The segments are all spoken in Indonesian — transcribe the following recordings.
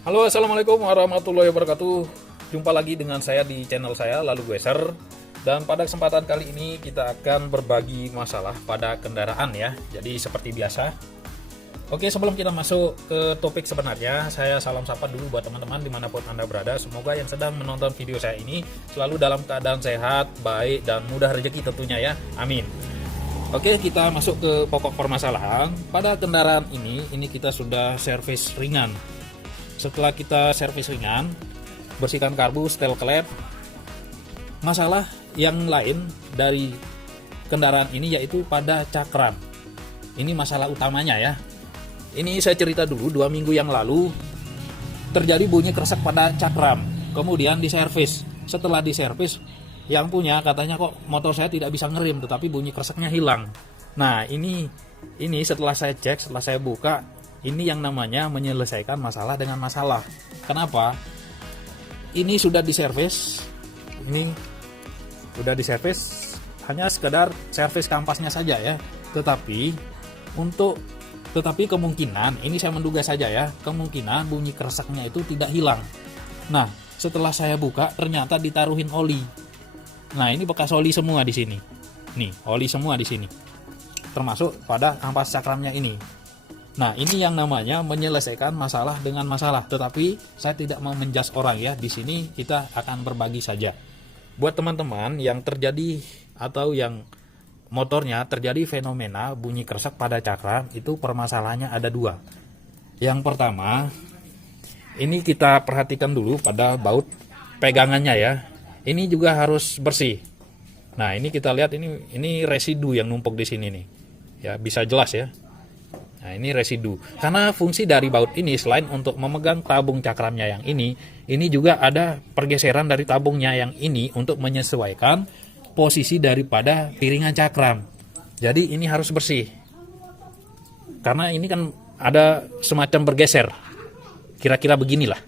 Halo, assalamualaikum warahmatullahi wabarakatuh. Jumpa lagi dengan saya di channel saya Lalu Gueser. Dan pada kesempatan kali ini kita akan berbagi masalah pada kendaraan ya. Jadi seperti biasa. Oke, sebelum kita masuk ke topik sebenarnya, saya salam sapa dulu buat teman-teman dimanapun Anda berada. Semoga yang sedang menonton video saya ini selalu dalam keadaan sehat, baik, dan mudah rezeki tentunya ya. Amin. Oke, kita masuk ke pokok permasalahan. Pada kendaraan ini kita sudah servis ringan. Setelah kita servis ringan, bersihkan karbu, setel klep. Masalah yang lain dari kendaraan ini yaitu pada cakram. Ini masalah utamanya ya. Ini saya cerita dulu, 2 minggu yang lalu terjadi bunyi kresek pada cakram. Kemudian diservis. Setelah diservis, yang punya katanya kok motor saya tidak bisa ngerem, tetapi bunyi kreseknya hilang. Nah ini setelah saya cek, setelah saya buka, ini yang namanya menyelesaikan masalah dengan masalah. Kenapa? Ini sudah diservis. Ini sudah diservis, hanya sekedar servis kampasnya saja ya. Tetapi kemungkinan, ini saya menduga saja ya, kemungkinan bunyi kreseknya itu tidak hilang. Nah, setelah saya buka ternyata ditaruhin oli. Nah, ini bekas oli semua di sini. Nih, oli semua di sini. Termasuk pada kampas cakramnya ini. Nah, ini yang namanya menyelesaikan masalah dengan masalah. Tetapi saya tidak mau menjudge orang ya. Di sini kita akan berbagi saja. Buat teman-teman yang terjadi atau yang motornya terjadi fenomena bunyi kresek pada cakram, itu permasalahannya ada 2. Yang pertama, ini kita perhatikan dulu pada baut pegangannya ya. Ini juga harus bersih. Nah, ini kita lihat ini residu yang numpuk di sini nih. Ya, bisa jelas ya. Nah, ini residu. Karena fungsi dari baut ini selain untuk memegang tabung cakramnya yang ini juga ada pergeseran dari tabungnya yang ini untuk menyesuaikan posisi daripada piringan cakram. Jadi ini harus bersih. Karena ini kan ada semacam bergeser. Kira-kira beginilah.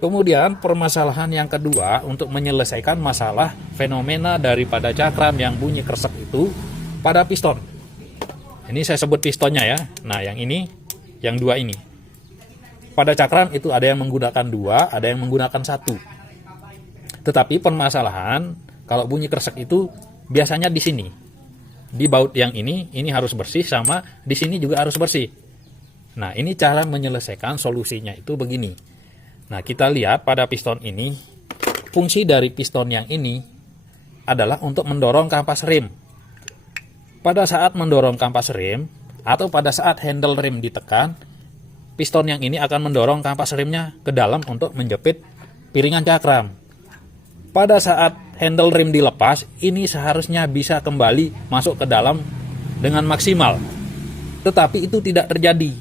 Kemudian permasalahan yang kedua untuk menyelesaikan masalah fenomena daripada cakram yang bunyi kresek itu pada piston. Ini saya sebut pistonnya ya. Nah, yang ini, yang 2 ini. Pada cakram itu ada yang menggunakan 2, ada yang menggunakan 1. Tetapi permasalahan kalau bunyi kresek itu biasanya di sini. Di baut yang ini harus bersih, sama di sini juga harus bersih. Nah, ini cara menyelesaikan solusinya itu begini. Nah, kita lihat pada piston ini, fungsi dari piston yang ini adalah untuk mendorong kampas rem. Pada saat mendorong kampas rem atau pada saat handle rem ditekan, piston yang ini akan mendorong kampas remnya ke dalam untuk menjepit piringan cakram. Pada saat handle rem dilepas, ini seharusnya bisa kembali masuk ke dalam dengan maksimal. Tetapi itu tidak terjadi.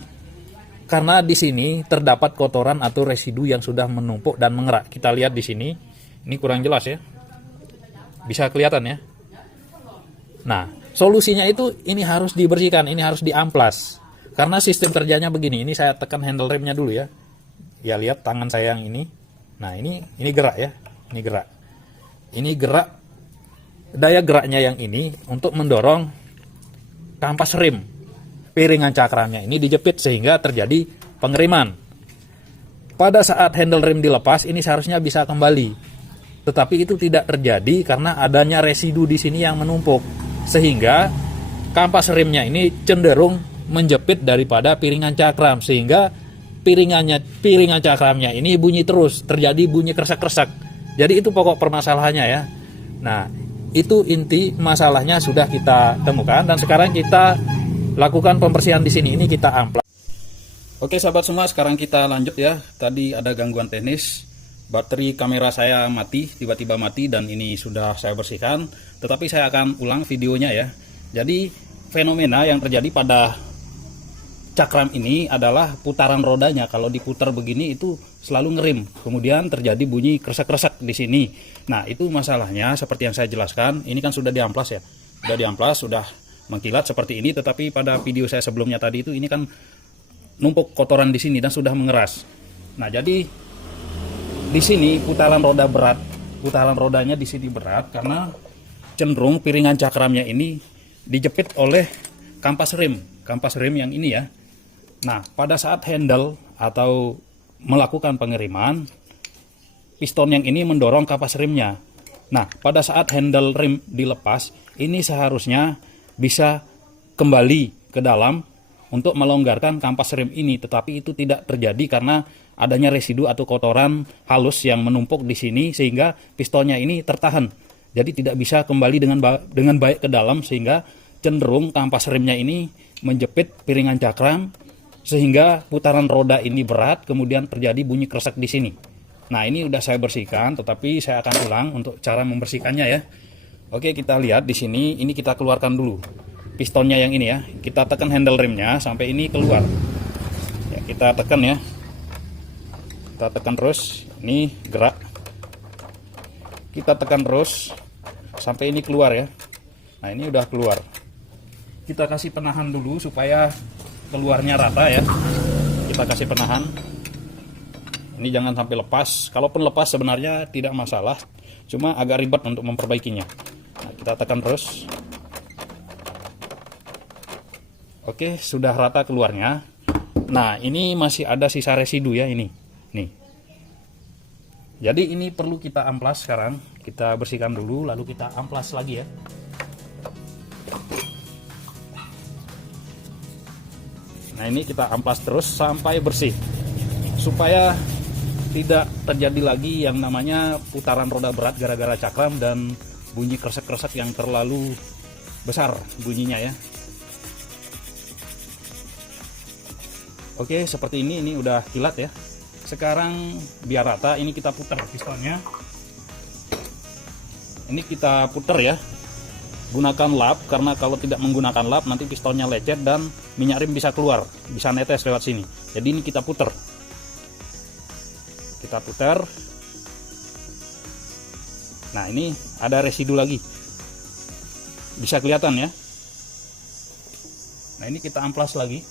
Karena di sini terdapat kotoran atau residu yang sudah menumpuk dan mengerak. Kita lihat di sini. Ini kurang jelas ya. Bisa kelihatan ya. Nah, solusinya itu ini harus dibersihkan, ini harus diamplas. Karena sistem kerjanya begini, ini saya tekan handle remnya dulu ya. Ya, lihat tangan saya yang ini. Nah, ini gerak ya. Ini gerak. Ini gerak, daya geraknya yang ini untuk mendorong kampas rem. Piringan cakramnya ini dijepit sehingga terjadi pengereman. Pada saat handle rem dilepas, ini seharusnya bisa kembali. Tetapi itu tidak terjadi karena adanya residu di sini yang menumpuk. Sehingga kampas remnya ini cenderung menjepit daripada piringan cakram, sehingga piringan cakramnya ini bunyi terus, terjadi bunyi kresek-kresek. Jadi itu pokok permasalahannya ya. Nah, itu inti masalahnya sudah kita temukan dan sekarang kita lakukan pembersihan di sini. Ini kita amplas. Oke sahabat semua, sekarang kita lanjut ya. Tadi ada gangguan teknis. Baterai kamera saya mati, tiba-tiba mati, dan ini sudah saya bersihkan. Tetapi saya akan ulang videonya ya. Jadi fenomena yang terjadi pada cakram ini adalah putaran rodanya. Kalau diputar begini itu selalu ngerim. Kemudian terjadi bunyi kresek-kresek di sini. Nah, itu masalahnya seperti yang saya jelaskan. Ini kan sudah diamplas ya. Sudah diamplas, sudah mengkilat seperti ini. Tetapi pada video saya sebelumnya tadi itu ini kan numpuk kotoran di sini dan sudah mengeras. Nah, jadi di sini putaran roda berat. Putaran rodanya di sini berat karena cenderung piringan cakramnya ini dijepit oleh kampas rem yang ini ya. Nah, pada saat handle atau melakukan pengiriman, piston yang ini mendorong kapas remnya. Nah, pada saat handle rem dilepas, ini seharusnya bisa kembali ke dalam untuk melonggarkan kampas rem ini, tetapi itu tidak terjadi karena adanya residu atau kotoran halus yang menumpuk di sini sehingga pistonnya ini tertahan. Jadi tidak bisa kembali dengan baik ke dalam sehingga cenderung kampas remnya ini menjepit piringan cakram sehingga putaran roda ini berat, kemudian terjadi bunyi kresek di sini. Nah, ini udah saya bersihkan, tetapi saya akan ulang untuk cara membersihkannya ya. Oke, kita lihat di sini, ini kita keluarkan dulu pistonnya yang ini ya. Kita tekan handle remnya sampai ini keluar. Ya, kita tekan ya. Kita tekan terus, ini gerak. Kita tekan terus sampai ini keluar ya. Nah, ini udah keluar. Kita kasih penahan dulu supaya keluarnya rata ya. Kita kasih penahan. Ini jangan sampai lepas. Kalaupun lepas sebenarnya tidak masalah, cuma agak ribet untuk memperbaikinya. Nah, kita tekan terus. Oke, sudah rata keluarnya. Nah, ini masih ada sisa residu ya ini. Nih. Jadi ini perlu kita amplas sekarang. Kita bersihkan dulu lalu kita amplas lagi ya. Nah, ini kita amplas terus sampai bersih supaya tidak terjadi lagi yang namanya putaran roda berat gara-gara cakram dan bunyi kresek-kresek yang terlalu besar bunyinya ya. Oke, seperti ini udah kilat ya. Sekarang biar rata, ini kita putar pistonnya. Ini kita putar ya. Gunakan lap, karena kalau tidak menggunakan lap nanti pistonnya lecet dan minyak rem bisa keluar, bisa netes lewat sini. Jadi ini kita putar. Kita putar. Nah, ini ada residu lagi. Bisa kelihatan ya. Nah, ini kita amplas lagi.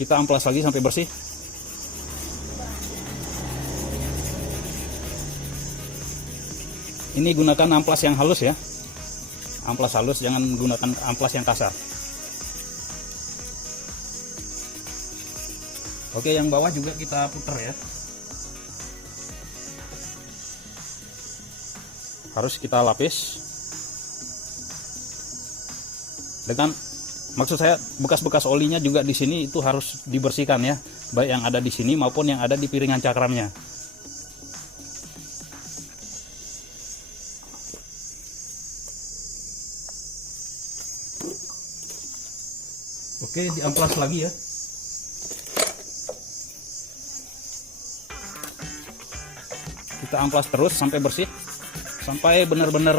Kita amplas lagi sampai bersih. Ini gunakan amplas yang halus ya. Amplas halus, jangan gunakan amplas yang kasar. Oke, yang bawah juga kita putar ya. Harus kita lapis. Dengan maksud saya bekas-bekas olinya juga di sini itu harus dibersihkan ya, baik yang ada di sini maupun yang ada di piringan cakramnya. Oke, diamplas lagi ya. Kita amplas terus sampai bersih, sampai benar-benar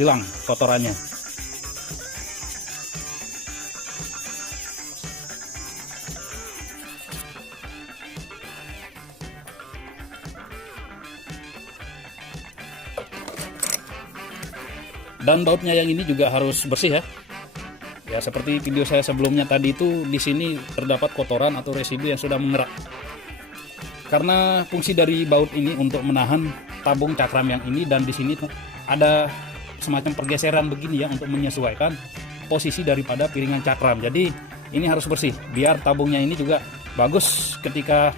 hilang kotorannya. Dan bautnya yang ini juga harus bersih ya. Ya, seperti video saya sebelumnya tadi itu, di sini terdapat kotoran atau residu yang sudah mengerak. Karena fungsi dari baut ini untuk menahan tabung cakram yang ini, dan di sini ada semacam pergeseran begini ya untuk menyesuaikan posisi daripada piringan cakram. Jadi ini harus bersih biar tabungnya ini juga bagus ketika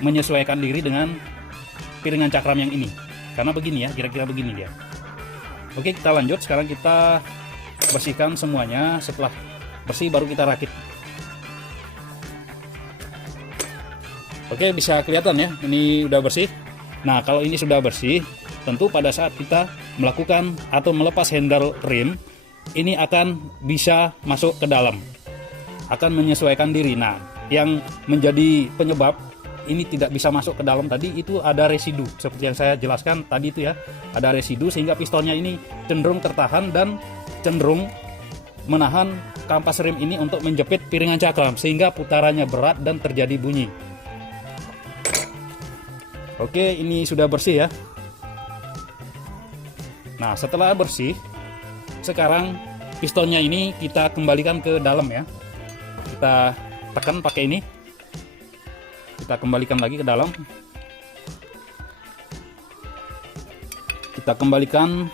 menyesuaikan diri dengan piringan cakram yang ini. Karena begini ya, kira-kira begini dia. Oke, kita lanjut. Sekarang kita bersihkan semuanya. Setelah bersih baru kita rakit. Oke, bisa kelihatan ya, ini udah bersih. Nah, kalau ini sudah bersih, tentu pada saat kita melakukan atau melepas handle rem, ini akan bisa masuk ke dalam, akan menyesuaikan diri. Nah, yang menjadi penyebab ini tidak bisa masuk ke dalam tadi itu ada residu, seperti yang saya jelaskan tadi itu ya, ada residu sehingga pistonnya ini cenderung tertahan dan cenderung menahan kampas rem ini untuk menjepit piringan cakram sehingga putarannya berat dan terjadi bunyi. Oke, ini sudah bersih ya. Nah, setelah bersih, sekarang pistonnya ini kita kembalikan ke dalam ya. Kita tekan pakai ini. Kita kembalikan lagi ke dalam. Kita kembalikan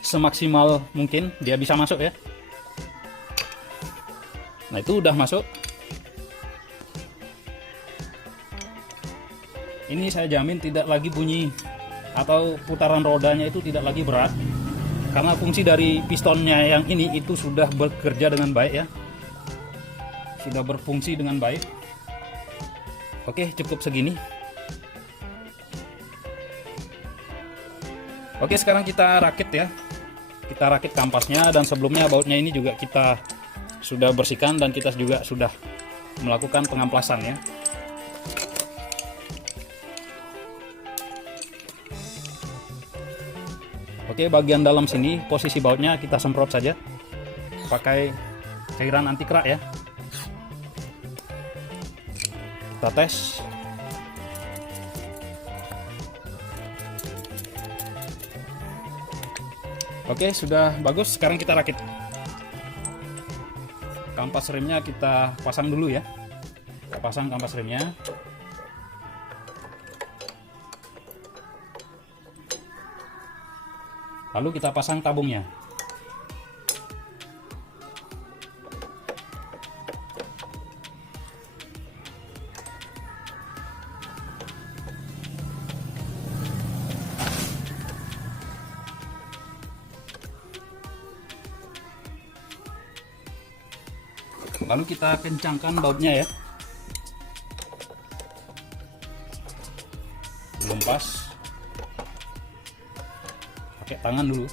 semaksimal mungkin dia bisa masuk ya. Nah, itu udah masuk. Ini saya jamin tidak lagi bunyi atau putaran rodanya itu tidak lagi berat, karena fungsi dari pistonnya yang ini itu sudah bekerja dengan baik ya, sudah berfungsi dengan baik. Oke, cukup segini. Oke, sekarang kita rakit ya, kita rakit kampasnya, dan sebelumnya bautnya ini juga kita sudah bersihkan dan kita juga sudah melakukan pengamplasan ya. Oke, bagian dalam sini posisi bautnya kita semprot saja pakai cairan anti kerak ya. Kita tes. Oke, sudah bagus. Sekarang kita rakit. Kampas remnya kita pasang dulu ya. Kita pasang kampas remnya. Lalu kita pasang tabungnya. Lalu kita kencangkan bautnya ya. Belum pas. Pakai tangan dulu.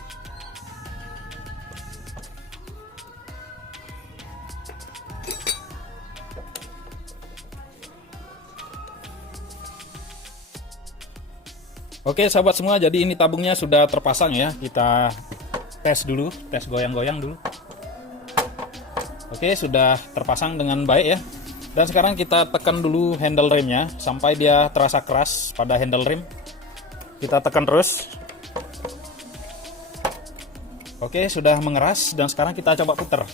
Oke sahabat semua, jadi ini tabungnya sudah terpasang ya. Kita tes dulu, tes goyang-goyang dulu. Oke, sudah terpasang dengan baik ya. Dan sekarang kita tekan dulu handle remnya sampai dia terasa keras pada handle rem. Kita tekan terus. Oke, sudah mengeras dan sekarang kita coba putar.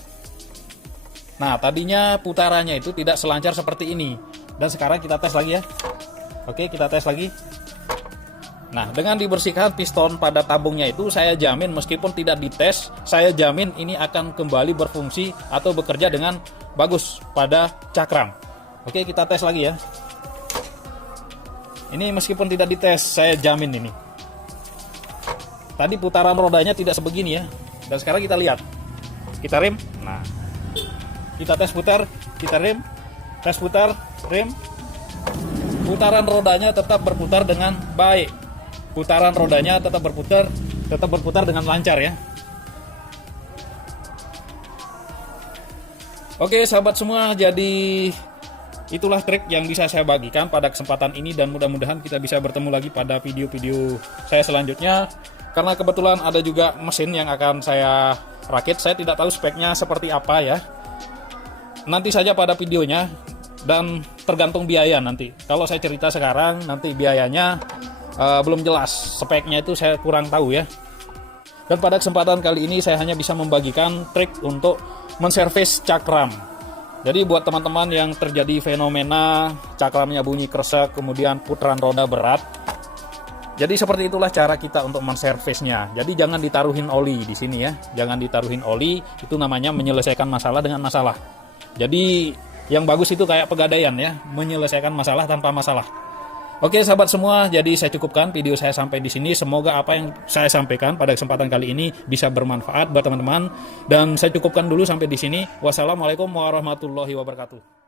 Nah, tadinya putarannya itu tidak selancar seperti ini. Dan sekarang kita tes lagi ya. Oke, kita tes lagi. Nah, dengan dibersihkan piston pada tabungnya itu, saya jamin meskipun tidak dites, saya jamin ini akan kembali berfungsi atau bekerja dengan bagus pada cakram. Oke, kita tes lagi ya. Ini meskipun tidak dites, saya jamin ini. Tadi putaran rodanya tidak sebegini ya. Dan sekarang kita lihat. Kita rem. Nah, kita tes putar, kita rem. Tes putar, rem. Putaran rodanya tetap berputar dengan baik. Putaran rodanya tetap berputar dengan lancar ya. Oke sahabat semua, jadi itulah trik yang bisa saya bagikan pada kesempatan ini, dan mudah-mudahan kita bisa bertemu lagi pada video-video saya selanjutnya. Karena kebetulan ada juga mesin yang akan saya rakit, saya tidak tahu speknya seperti apa ya. Nanti saja pada videonya, dan tergantung biaya nanti. Kalau saya cerita sekarang, nanti biayanya belum jelas, speknya itu saya kurang tahu ya. Dan pada kesempatan kali ini saya hanya bisa membagikan trik untuk menservis cakram. Jadi buat teman-teman yang terjadi fenomena cakramnya bunyi kresek, kemudian putaran roda berat, jadi seperti itulah cara kita untuk menservisnya. Jadi jangan ditaruhin oli di sini ya, jangan ditaruhin oli, itu namanya menyelesaikan masalah dengan masalah. Jadi yang bagus itu kayak pegadaian ya, menyelesaikan masalah tanpa masalah. Oke sahabat semua, jadi saya cukupkan video saya sampai di sini. Semoga apa yang saya sampaikan pada kesempatan kali ini bisa bermanfaat buat teman-teman. Dan saya cukupkan dulu sampai di sini. Wassalamualaikum warahmatullahi wabarakatuh.